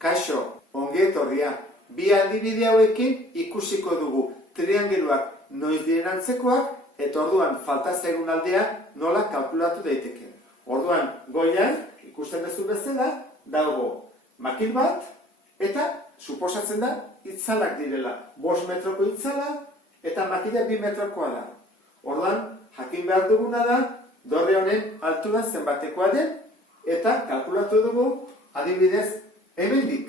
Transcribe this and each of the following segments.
Kaixo, ongi etorria. Bi adibide hauekin ikusiko dugu triangeluak noiz diren antzekoak eta orduan falta zaigun aldea nola kalkulatu daiteke. Orduan, goian, ikusten duzu bezala, dago makil bat eta suposatzen da itzalak direla. 5 metroko itzala eta makila 2 metrokoa da. Orduan, jakin behar duguna da, dorre honen altura zenbatekoa den eta kalkulatu dugu adibidez hemendik.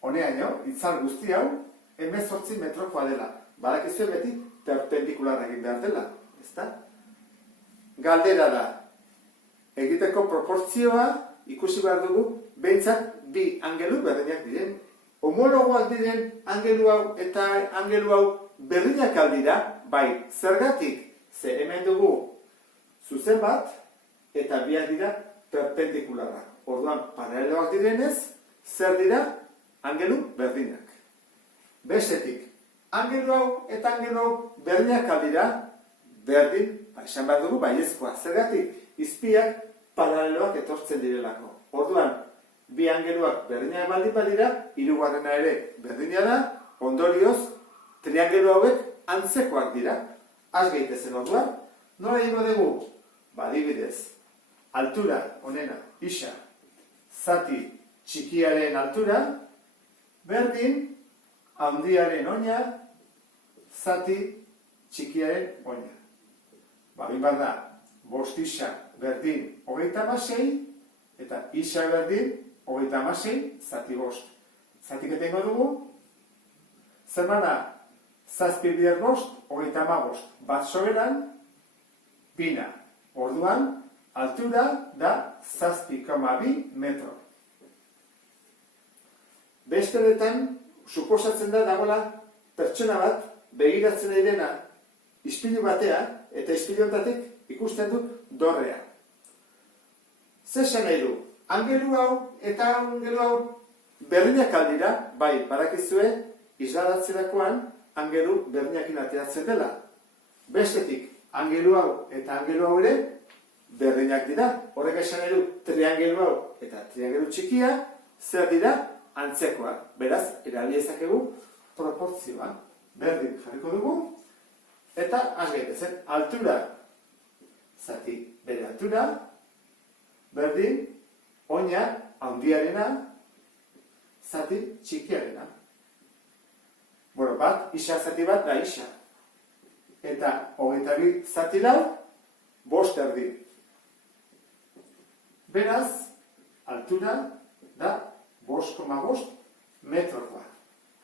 Honeaino, itzal guzti hau, 18 metrokoa dela. Badakizue beti perpendikularra egin behar dela, ezta? Galdera da, egiteko proportzioa ikusi behar dugu, behintzat bi angelu berdinak diren. Homologoak diren angelu hau eta angelu hau berdinak aldira, bai, zergatik, ze hemen dugu zuzen bat eta biak dira perpendikularrak. Orduan, paraleloak direnez, zer dira? Angelu berdinak. Bestetik, angelu hau eta angelu hau berdinak aldira, berdin, esan behar dugu, baiezkoa. Zergatik, izpiak paraleloak etortzen direlako. Orduan, bi angeluak berdinak baldin badira, hirugarrena ere berdina da, ondorioz, triangelu hauek antzekoak dira. Az gaitezen orduan, nola egingo dugu? Adibidez, altura, honena, isa, zati txikiaren altura, berdin, handiaren oina, zati txikiaren oina. Babin bat da, 5 isa berdin 36, eta isa berdin 36, zati 5. Zatik etengo dugu, zermana, 7 bider 5, 35, bat soberan, bina. Orduan, altura da 7,2 metro. Beste honetan, suposatzen da dagoela pertsona bat begiratzen ari dena ispilu batea eta ispilu honetatik ikusten dut dorrea. Zer esan nahi du? Angelu hau eta angelu hau berdinak aldira, bai, badakizue isladatzerakoan angelu berdinakin ateratzen dela. Bestetik, angelu hau eta angelu hau ere berdinak dira. Horrek esan nahi du triangelu hau eta triangelu txikia zer dira? Antzekoa. Beraz, erabili dezakegu proportzioa. Berdin jarriko dugu eta has gaitezen altura zati bere altura, berdin oina handiarena zati txikiarena. Bueno, bat, isa zati bat da isa. Eta 22 zati lau, 5 erdi. Beraz, altura da 5,5 metrokoa.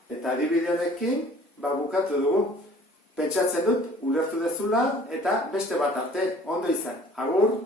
Eta adibide honekin, bukatu dugu. Pentsatzen dut, ulertu dezula, eta beste bat arte, ondo izan. Agur!